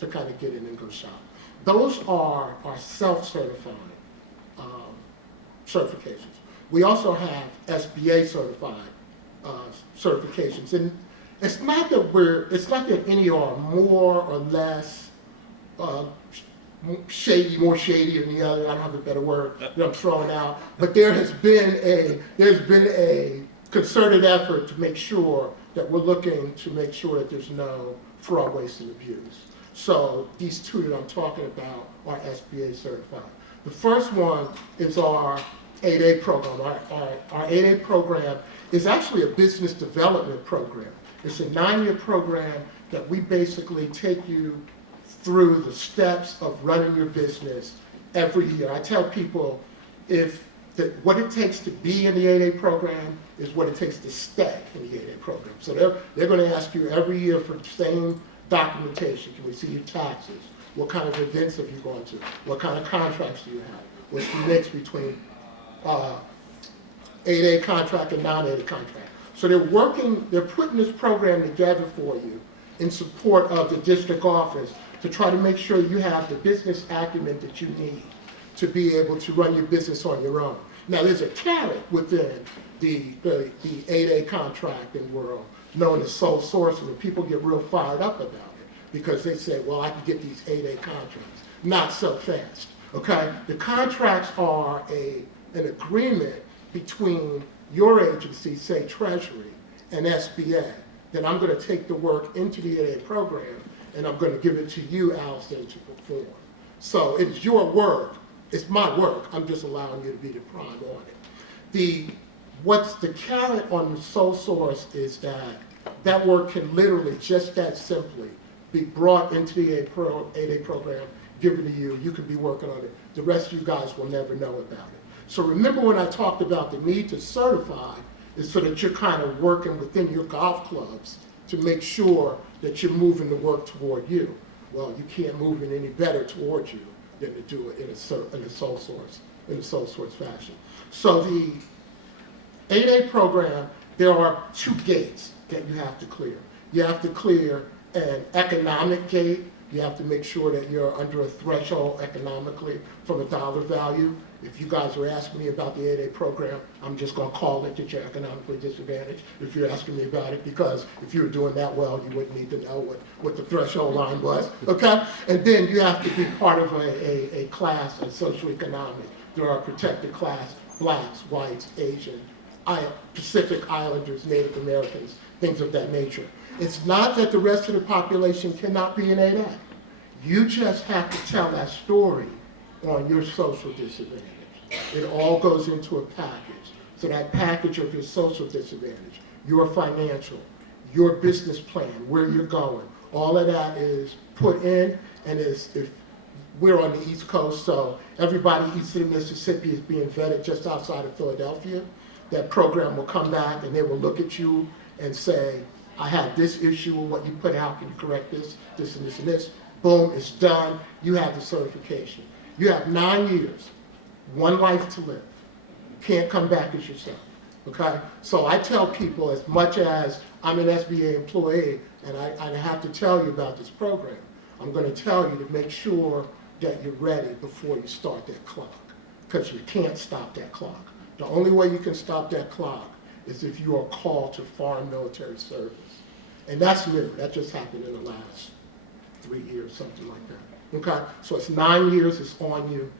to kind of get in and go shop. Those are self-certified certifications. We also have SBA certified certifications, and it's not that any are more or less more shady than the other. I don't have a better word that I'm throwing out, but there's been a concerted effort to make sure that we're looking to make sure that there's no fraud, waste, and abuse. So these two that I'm talking about are SBA certified. The first one is our 8A program. Our 8A program is actually a business development program. It's a 9-year program that we basically take you through the steps of running your business every year. I tell people what it takes to be in the 8A program is what it takes to stay in the 8A program. So they're going to ask you every year for the same documentation. Can we see your taxes? What kind of events have you gone to? What kind of contracts do you have? What's the mix between 8A contract and non-8A contract? So they're putting this program together for you in support of the district office to try to make sure you have the business acumen that you need to be able to run your business on your own. Now, there's a carrot within the 8A contracting world known as sole sourcing, and people get real fired up about it because they say, well, I can get these 8A contracts. Not so fast, okay? The contracts are an agreement between your agency, say Treasury, and SBA, that I'm going to take the work into the 8A program and I'm going to give it to you, Allison, to perform. So it's your work. It's my work. I'm just allowing you to be the prime on it. What's the carrot on the sole source is that work can literally, just that simply, be brought into the 8A program, given to you. You can be working on it. The rest of you guys will never know about it. So remember when I talked about the need to certify is so that you're kind of working within your golf clubs to make sure that you're moving the work toward you. Well, you can't move it any better towards you than to do it in a sole source fashion. So the 8A program, there are 2 gates that you have to clear. You have to clear an economic gate. You have to make sure that you're under a threshold economically from a dollar value. If you guys are asking me about the 8A program, I'm just going to call it that you're economically disadvantaged if you're asking me about it, because if you were doing that well, you wouldn't need to know what the threshold line was, okay? And then you have to be part of a class, a socioeconomic. There are protected class, blacks, whites, Asian, Pacific Islanders, Native Americans, things of that nature. It's not that the rest of the population cannot be in 8A. You just have to tell that story on your social disadvantage. It all goes into a package. So that package of your social disadvantage, your financial, your business plan, where you're going, all of that is put in, and if we're on the East Coast, so everybody east of the Mississippi is being vetted just outside of Philadelphia. That program will come back and they will look at you and say, I have this issue with what you put out, can you correct this, this, and this, and this? Boom, it's done, you have the certification. You have 9 years, 1 life to live. You can't come back as yourself, okay? So I tell people, as much as I'm an SBA employee and I have to tell you about this program, I'm going to tell you to make sure that you're ready before you start that clock, because you can't stop that clock. The only way you can stop that clock is if you are called to foreign military service. And that's new. That just happened in the last 3 years, something like that. Okay, so it's 9 years, it's on you,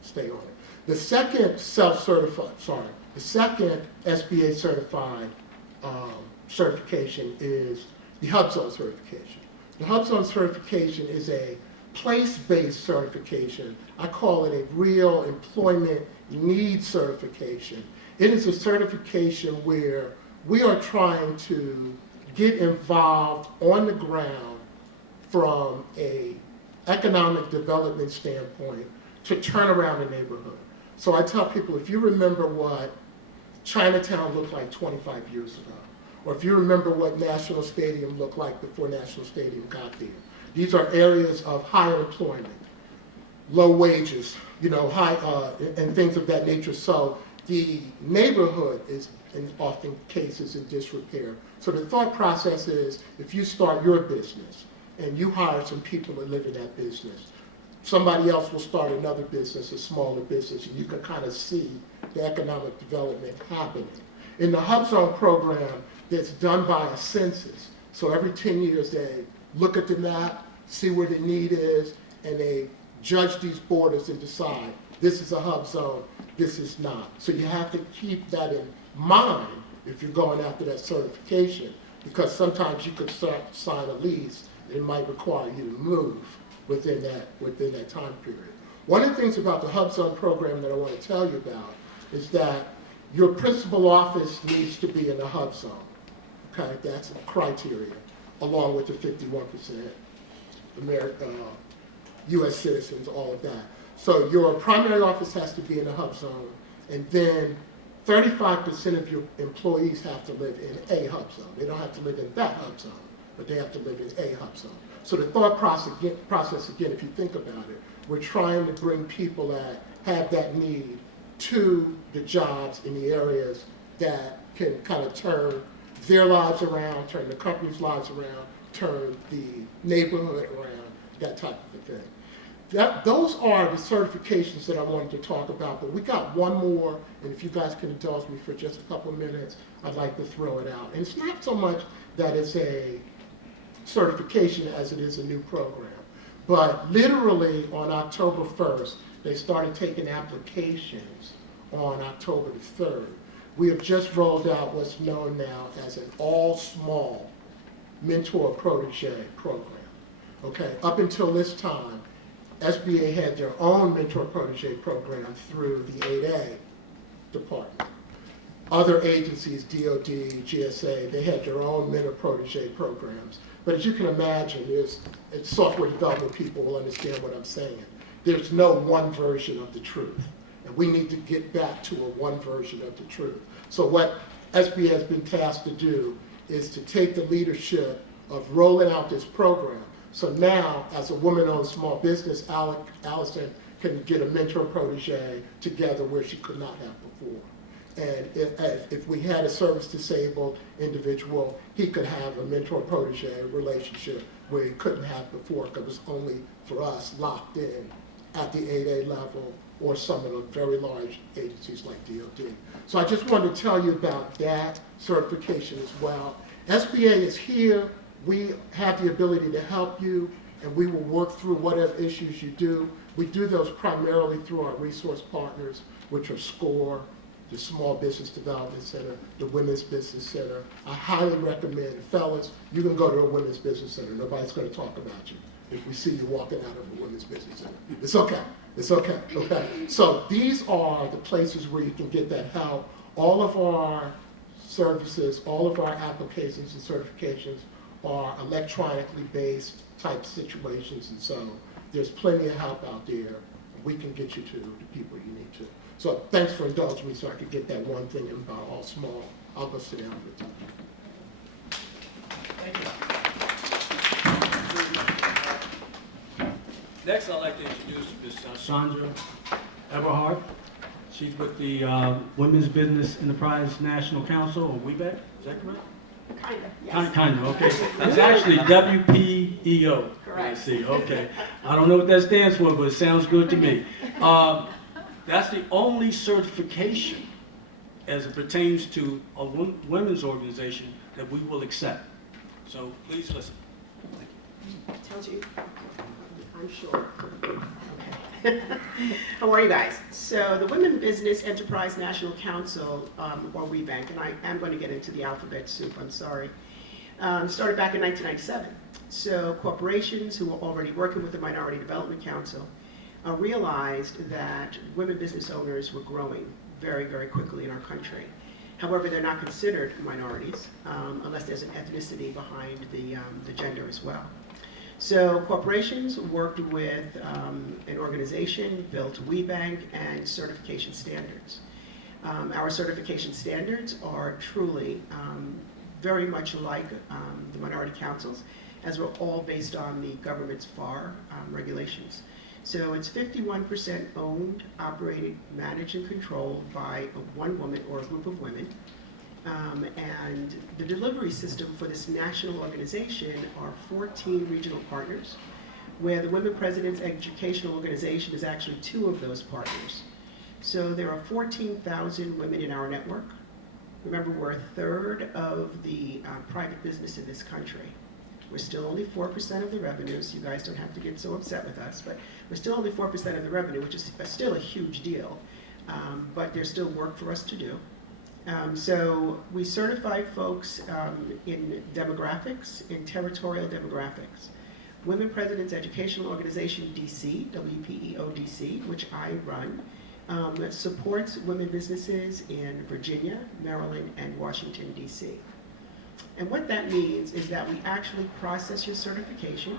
stay on it. The second the second SBA certified certification is the HubZone certification. The HubZone certification is a place-based certification. I call it a real employment needs certification. It is a certification where we are trying to get involved on the ground from a economic development standpoint to turn around the neighborhood. So I tell people, if you remember what Chinatown looked like 25 years ago, or if you remember what National Stadium looked like before National Stadium got there, these are areas of higher employment, low wages, high, and things of that nature. So the neighborhood is, in often cases, in disrepair. So the thought process is, if you start your business, and you hire some people to live in that business. Somebody else will start another business, a smaller business, and you can kind of see the economic development happening. In the Hub Zone program, that's done by a census. So every 10 years, they look at the map, see where the need is, and they judge these borders and decide, this is a hub zone, this is not. So you have to keep that in mind if you're going after that certification, because sometimes you could sign a lease, and it might require you to move within that time period. One of the things about the Hub Zone program that I want to tell you about is that your principal office needs to be in the Hub Zone. Okay, that's a criteria, along with the 51% U.S. citizens, all of that. So your primary office has to be in the Hub Zone, and then 35% of your employees have to live in a Hub Zone. They don't have to live in that Hub Zone, but they have to live in a Hub Zone. So the thought process again, if you think about it, we're trying to bring people that have that need to the jobs in the areas that can kind of turn their lives around, turn the company's lives around, turn the neighborhood around, that type of a thing. Those are the certifications that I wanted to talk about, but we got one more, and if you guys can indulge me for just a couple of minutes, I'd like to throw it out. And it's not so much that it's a certification as it is a new program, but literally on October 1st, they started taking applications on October the 3rd. We have just rolled out what's known now as an all-small mentor-protege program. Okay, up until this time, SBA had their own mentor-protege program through the 8A department. Other agencies, DOD, GSA, they had their own mentor-protege programs. But as you can imagine, software development people will understand what I'm saying. There's no one version of the truth. And we need to get back to a one version of the truth. So what SBA has been tasked to do is to take the leadership of rolling out this program. So now, as a woman-owned small business, Allison can get a mentor-protege together where she could not have before. And if we had a service-disabled individual, he could have a mentor-protege relationship where he couldn't have before, because it was only for us locked in at the 8A level or some of the very large agencies like DOD. So I just wanted to tell you about that certification as well. SBA is here. We have the ability to help you, and we will work through whatever issues you do. We do those primarily through our resource partners, which are SCORE, the Small Business Development Center, the Women's Business Center. I highly recommend, fellas, you can go to a Women's Business Center. Nobody's going to talk about you if we see you walking out of a Women's Business Center. It's okay. It's okay. Okay. So these are the places where you can get that help. All of our services, all of our applications and certifications are electronically based type situations, and so there's plenty of help out there. We can get you to the people you need to. So thanks for indulging me so I could get that one thing about all small. I'll go sit down for a time. Thank you. Next, I'd like to introduce Ms. Sandra Eberhard. She's with the Women's Business Enterprise National Council, or WPEO, is that correct? Kind of, yes. Kind of, okay. It's actually WPEO. Correct. I see, okay. I don't know what that stands for, but it sounds good to me. That's the only certification as it pertains to a women's organization that we will accept. So please listen. Tells you, I'm sure. Okay. How are you guys? So the Women Business Enterprise National Council, or WBENC, and I am going to get into the alphabet soup, I'm sorry, started back in 1997. So corporations who were already working with the Minority Development Council realized that women business owners were growing very, very quickly in our country. However, they're not considered minorities unless there's an ethnicity behind the gender as well. So corporations worked with an organization, built WBENC, and certification standards. Our certification standards are truly very much like the minority councils, as we're all based on the government's FAR regulations. So it's 51% owned, operated, managed, and controlled by one woman or a group of women. And the delivery system for this national organization are 14 regional partners, where the Women Presidents Educational Organization is actually 2 of those partners. So there are 14,000 women in our network. Remember, we're a third of the private business in this country. We're still only 4% of the revenues. You guys don't have to get so upset with us, but we're still only 4% of the revenue, which is still a huge deal. But there's still work for us to do. So we certify folks in demographics, in territorial demographics. Women Presidents Educational Organization DC, WPEO DC, which I run, supports women businesses in Virginia, Maryland, and Washington, DC. And what that means is that we actually process your certification.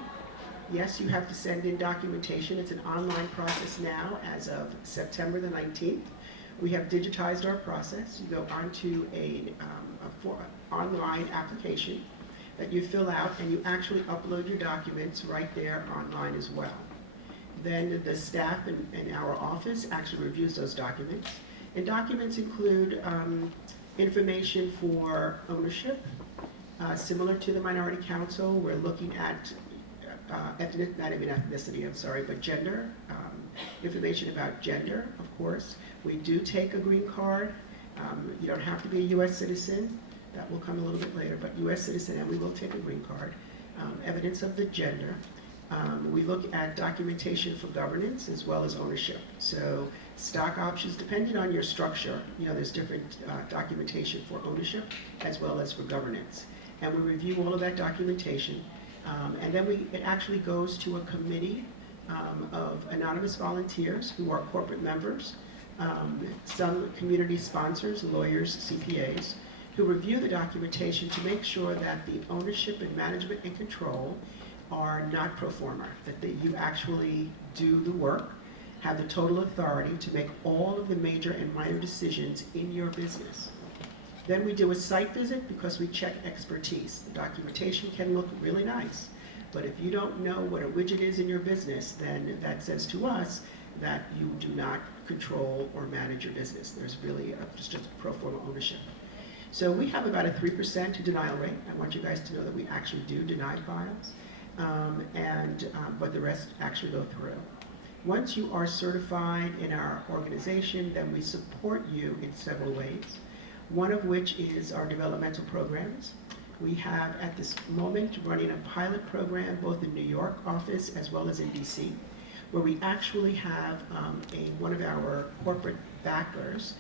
Yes, you have to send in documentation. It's an online process now as of September the 19th. We have digitized our process. You go onto an online application that you fill out, and you actually upload your documents right there online as well. Then the staff in our office actually reviews those documents. And documents include information for ownership. Similar to the Minority Council, we're looking at not even ethnicity, I'm sorry, but gender, information about gender, of course. We do take a green card. You don't have to be a U.S. citizen. That will come a little bit later, but U.S. citizen, and we will take a green card. Evidence of the gender. We look at documentation for governance as well as ownership. So stock options, depending on your structure, there's different documentation for ownership as well as for governance. And we review all of that documentation. And then it actually goes to a committee of anonymous volunteers who are corporate members, some community sponsors, lawyers, CPAs, who review the documentation to make sure that the ownership and management and control are not pro forma, that you actually do the work, have the total authority to make all of the major and minor decisions in your business. Then we do a site visit because we check expertise. The documentation can look really nice, but if you don't know what a widget is in your business, then that says to us that you do not control or manage your business. There's really just a pro forma ownership. So we have about a 3% denial rate. I want you guys to know that we actually do deny files, but the rest actually go through. Once you are certified in our organization, then we support you in several ways, one of which is our developmental programs. We have, at this moment, running a pilot program both in New York office as well as in DC, where we actually have one of our corporate backers.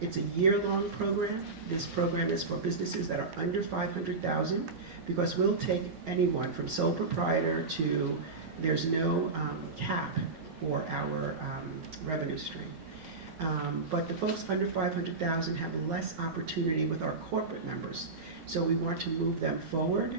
It's a year-long program. This program is for businesses that are under 500,000, because we'll take anyone from sole proprietor to, there's no cap for our revenue stream. But the folks under 500,000 have less opportunity with our corporate members. So we want to move them forward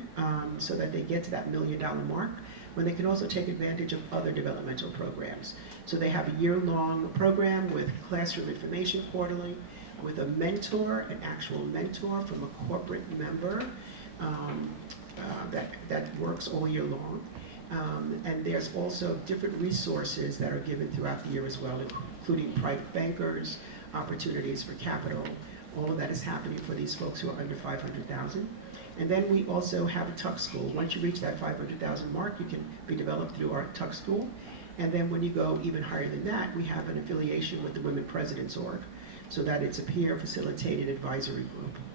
so that they get to that $1 million mark, when they can also take advantage of other developmental programs. So they have a year-long program with classroom information quarterly, with a mentor, an actual mentor from a corporate member that works all year long. And there's also different resources that are given throughout the year as well, including private bankers, opportunities for capital. All of that is happening for these folks who are under 500,000. And then we also have a tuck school. Once you reach that 500,000 mark, you can be developed through our tuck school. And then when you go even higher than that, we have an affiliation with the Women Presidents Org, so that it's a peer facilitated advisory group.